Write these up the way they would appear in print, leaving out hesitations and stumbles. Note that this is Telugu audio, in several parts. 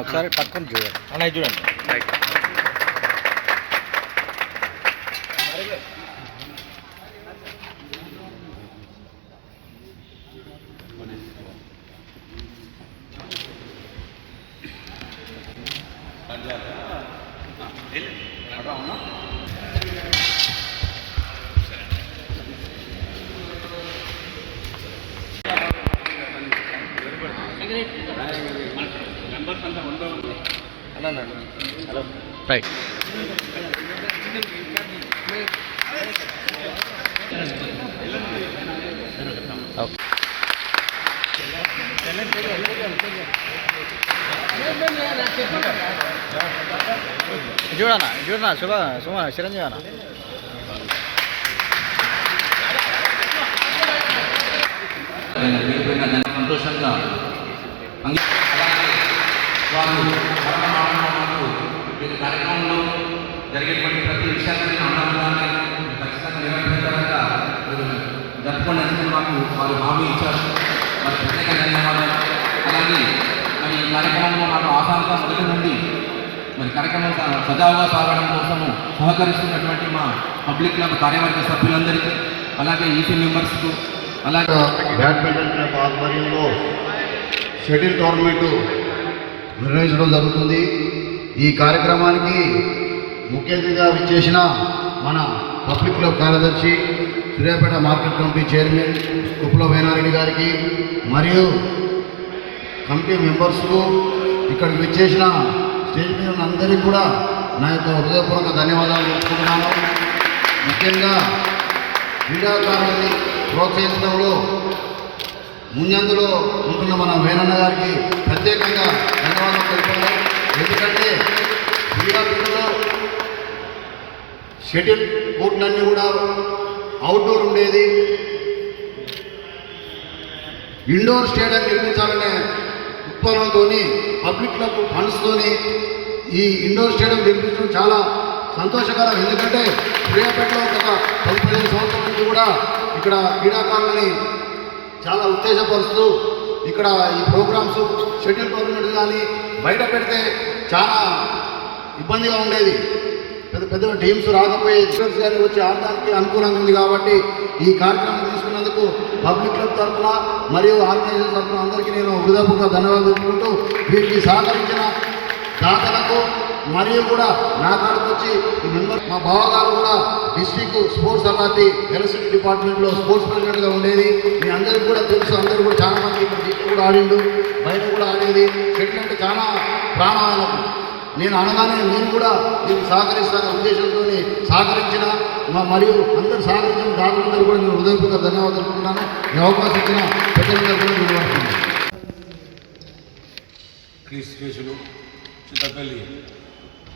ఒకసారి పట్టుకొని చూడండి అన్న, చూడండి. రైట్. చూడనా సుమ చిరంజీవి అన్న. సంతోషంగా వారు ఈ కార్యక్రమంలో జరిగేటువంటి ప్రతి విషయాన్ని ఆనందంగా ఖచ్చితంగా నిర్వహించడంగా జరుపుకోవడానికి మాకు వారు హామీ ఇచ్చారు. మరి ప్రత్యేక ధన్యవాదాలు. అలాగే మరి ఈ కార్యక్రమంలో మాకు ఆసాంతం మొదటి నుండి మరి కార్యక్రమం సజావుగా సాగడం కోసము సహకరిస్తున్నటువంటి మా పబ్లిక్ క్లబ్ కార్యవర్గ సభ్యులందరికీ, అలాగే ఈసీ మెంబర్స్కు, అలాగే బ్యాడ్మింటన్ క్లబ్ ఆధ్వర్యంలో షటిల్ టోర్నమెంటు నిర్వహించడం జరుగుతుంది. ఈ కార్యక్రమానికి ముఖ్య అతిథిగా విచ్చేసిన మన పబ్లిక్ క్లబ్ కార్యదర్శి, సూర్యాపేట మార్కెట్ కమిటీ చైర్మన్ కుప్పల వేనారెడ్డి గారికి మరియు కమిటీ మెంబర్స్కు, ఇక్కడికి విచ్చేసిన స్టేజ్ మీద ఉన్న అందరికీ కూడా నా యొక్క హృదయపూర్వక ధన్యవాదాలు తెలుపుకుంటున్నాను. ముఖ్యంగా క్రీడాకారులని ప్రోత్సహించడంలో ముందందులో ఉంటున్న మన వేణన్న గారికి ప్రత్యేకంగా ధన్యవాదాలు తెలుపుతాను. ఎందుకంటే క్రీడాకులలో షటిల్ కోర్టులన్నీ కూడా అవుట్డోర్ ఉండేది, ఇండోర్ స్టేడియం నిర్మించాలనే ఉత్పన్నంతో పబ్లిక్ క్లబ్ ఫండ్స్తోని ఈ ఇండోర్ స్టేడియం నిర్మించడం చాలా సంతోషకరం. ఎందుకంటే సూర్యాపేటలో ఒక 15 సంవత్సరాల నుంచి కూడా ఇక్కడ క్రీడాకారులని చాలా ఉత్తేజపరుస్తూ ఇక్కడ ఈ ప్రోగ్రామ్స్ షటిల్ టోర్నమెంట్ కానీ బయట పెడితే చాలా ఇబ్బందిగా ఉండేది. పెద్ద పెద్ద టీమ్స్ రాకపోయేది, కానీ వచ్చి ఆడడానికి అనుకూలంగా ఉంది. కాబట్టి ఈ కార్యక్రమం తీసుకున్నందుకు పబ్లిక్ క్లబ్ తరఫున మరియు ఆర్గనైజేషన్ తరఫున అందరికీ నేను హృదయపూర్వక ధన్యవాదాలు తెలుపుకుంటూ వీరికి సహకరించిన దాతలకు మరియు కూడా నా కాడికి వచ్చి ఈ మెంబర్ మా బావగారు కూడా డిస్ట్రిక్ట్ స్పోర్ట్స్ అథారిటీ ఎలక్ట్రిసిటీ డిపార్ట్మెంట్లో స్పోర్ట్స్ ప్రెసిడెంట్గా ఉండేది. మీ అందరికీ కూడా తెలుసు. అందరూ కూడా చాలా మంది ఇక్కడ దీంట్లో కూడా ఆడిండు, బయట కూడా ఆడేది. షటిల్ అంటే చాలా ప్రాణాలకు నేను అనగానే నేను కూడా దీనికి సహకరిస్తాను ఉద్దేశంతో సహకరించిన మరియు అందరూ సహకరించిన దాతలందరూ కూడా నేను హృదయపూర్వక ధన్యవాదాలు తెలుపుతున్నాను. ఈ అవకాశం ఇచ్చిన పెద్దలందరూ కూడా నిర్వహిస్తున్నాను. క్రీస్తులు చింతపల్లి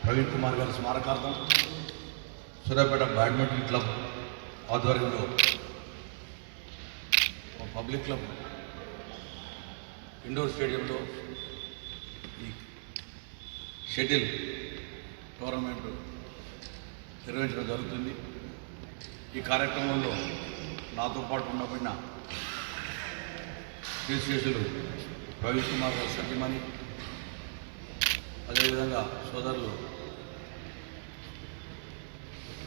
ప్రవీణ్ కుమార్ గారి స్మారకార్థం సూర్యాపేట బ్యాడ్మింటన్ క్లబ్ ఆధ్వర్యంలో పబ్లిక్ క్లబ్ ఇండోర్ స్టేడియంలో ఈ షటిల్ టోర్నమెంట్ నిర్వహించడం జరుగుతుంది. ఈ కార్యక్రమంలో నాతో పాటు ఉండబడిన క్రీస్తులు ప్రవీణ్ కుమార్ గారి సత్యమణి, అదేవిధంగా సోదరులు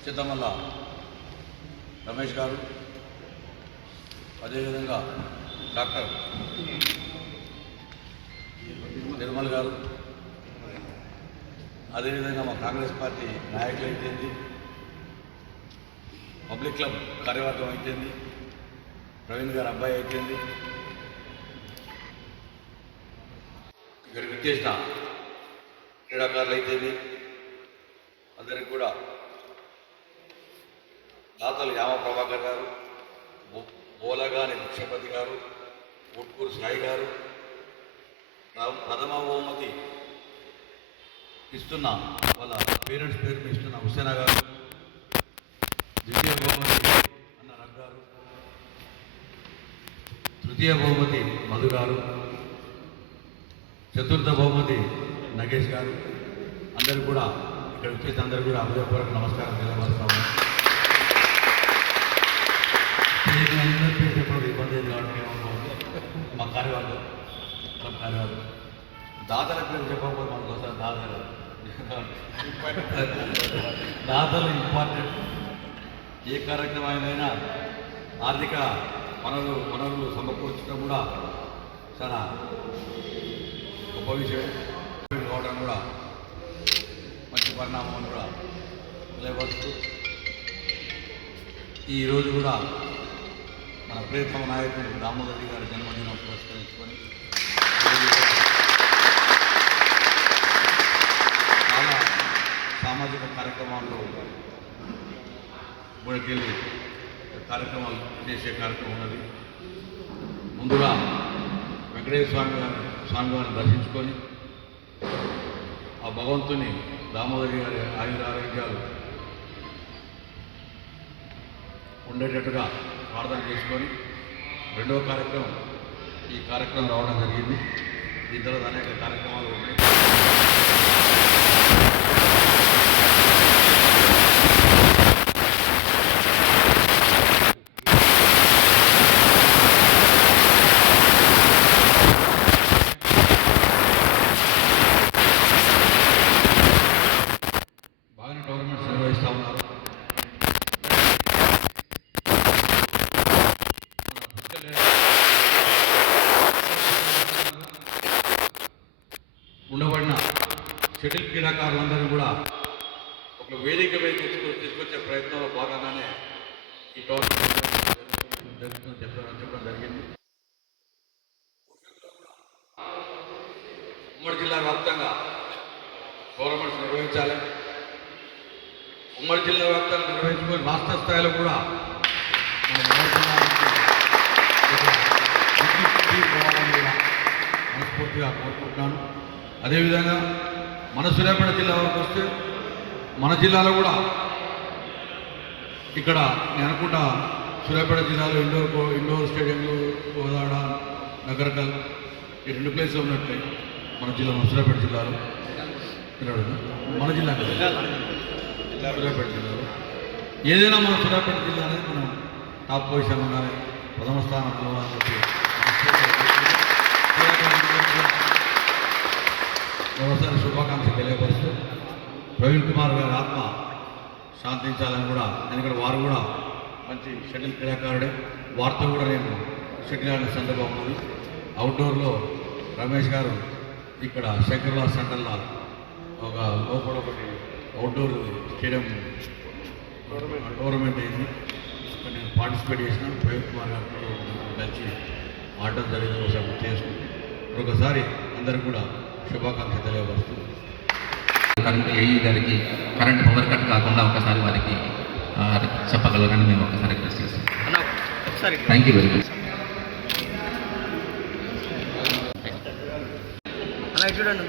చిత్తమల్ల రమేష్ గారు, అదేవిధంగా డాక్టర్ నిర్మల్ గారు, అదేవిధంగా మా కాంగ్రెస్ పార్టీ నాయకులు అయితేంది, పబ్లిక్ క్లబ్ కార్యవర్గం అయితేంది, ప్రవీణ్ గారు అబ్బాయి అయితేంది, ఇక్కడికి వచ్చేసిన క్రీడాకారులు అయితేంది, అందరికి కూడా దాతలు యామ ప్రభాకర్ గారు, బోలగాని భిక్షపతి గారు, ఉట్కూరు సాయి గారు, ప్రథమ బహుమతి ఇస్తున్న వాళ్ళ పేరెంట్స్ పేరు ఇస్తున్న హుసేనా గారు, ద్వితీయ బహుమతి అన్న రగ్ గారు, తృతీయ బహుమతి మధు గారు, చతుర్థ బహుమతి నగేష్ గారు, అందరూ కూడా ఇక్కడ వచ్చేసి అందరూ కూడా హృదయపూర్వక నమస్కారం తెలియజేస్తాము. వేదిక అందరి పేరు చెప్పడం ఇబ్బంది లేదు కాబట్టి మా కార్యవర్గం క్లబ్ కార్యవర్గం దాతల పేరు చెప్పకపోతే మనకు వస్తారు దాతలు ఇంపార్టెంట్. ఏ కార్యక్రమం అయినా ఆర్థిక వనరులు సమకూర్చడం కూడా చాలా గొప్ప విషయం కావడం కూడా మంచి పరిణామం అని కూడా తెలియవచ్చు. ఈరోజు కూడా మన ప్రియతమ నాయకుడు దామోదర్ గారి జన్మదినం పురస్కరించుకొని చాలా సామాజిక కార్యక్రమాల్లో గుడికెళ్ళి కార్యక్రమాలు చేసే కార్యక్రమం ఉన్నది. ముందుగా వెంకటేశ్వర స్వామి వారిని దర్శించుకొని ఆ భగవంతుని దామోదరి గారి ఆయురారోగ్యాలు ఉండేటట్టుగా ప్రార్థన చేసుకొని రెండవ కార్యక్రమం ఈ కార్యక్రమం రావడం జరిగింది. దీని తర్వాత అనేక కార్యక్రమాలు ఉన్నాయి. బాగానే టోర్నమెంట్స్ నిర్వహిస్తూ ఉన్నారు. ఉండబడిన షటిల్ క్రీడాకారులందరూ కూడా ఒక వేదిక మీద తీసుకొచ్చే ప్రయత్నంలో భాగంగానే ఈ టోర్నమెంట్ చెప్పడం జరిగింది. ఉమ్మడి జిల్లా వ్యాప్తంగా టోర్నమెంట్స్ నిర్వహించాలి. ఉమ్మడి జిల్లా వ్యాప్తంగా నిర్వహించుకొని రాష్ట్ర స్థాయిలో కూడా మనస్ఫూర్తిగా కోరుకుంటున్నాను. అదేవిధంగా మన సూర్యాపేట జిల్లా వరకు వస్తే మన జిల్లాలో కూడా ఇక్కడ నేను అనుకుంటా సూర్యాపేట జిల్లాలో ఇండోర్ స్టేడియంలు కోదాడ నగరకల్ ఈ 2 ప్లేస్లు ఉన్నట్లే మన సూర్యాపేట జిల్లాలో మన జిల్లా సూర్యాపేట జిల్లాలో ఏదైనా మన సూర్యాపేట జిల్లా అనేది మనం టాప్ పొజిషన్ ఉండాలి, ప్రథమ స్థానంలో అని చెప్పి మరోసారి శుభాకాంక్షలు తెలియపరుస్తూ ప్రవీణ్ కుమార్ గారి ఆత్మ శాంతించాలని కూడా, ఎందుకంటే వారు కూడా మంచి షటిల్ క్రీడాకారుడే. వారితో కూడా నేను షటిల్ ఆడిన సందర్భం ఉన్నది. అవుట్డోర్లో రమేష్ గారు ఇక్కడ శంకర్లా సెంటర్లో ఒక లోపల ఒకటి అవుట్డోర్ స్టేడియం టోర్నమెంట్ అయింది. నేను పార్టిసిపేట్ చేసిన ప్రవీణ్ కుమార్ గారితో కలిసి ఆడడం జరిగింది. ఒకసారి గుర్తు చేసుకుంటూ ఒకసారి అందరికీ కూడా శుభాకాంక్ష తెలియవస్తుంది. కరెంట్ ఏఈ గారికి కరెంట్ పవర్ కట్ కాకుండా ఒకసారి వారికి చెప్పగలరని మేము ఒకసారి రిక్వెస్ట్ చేస్తాం. Thank you very much. చూడండి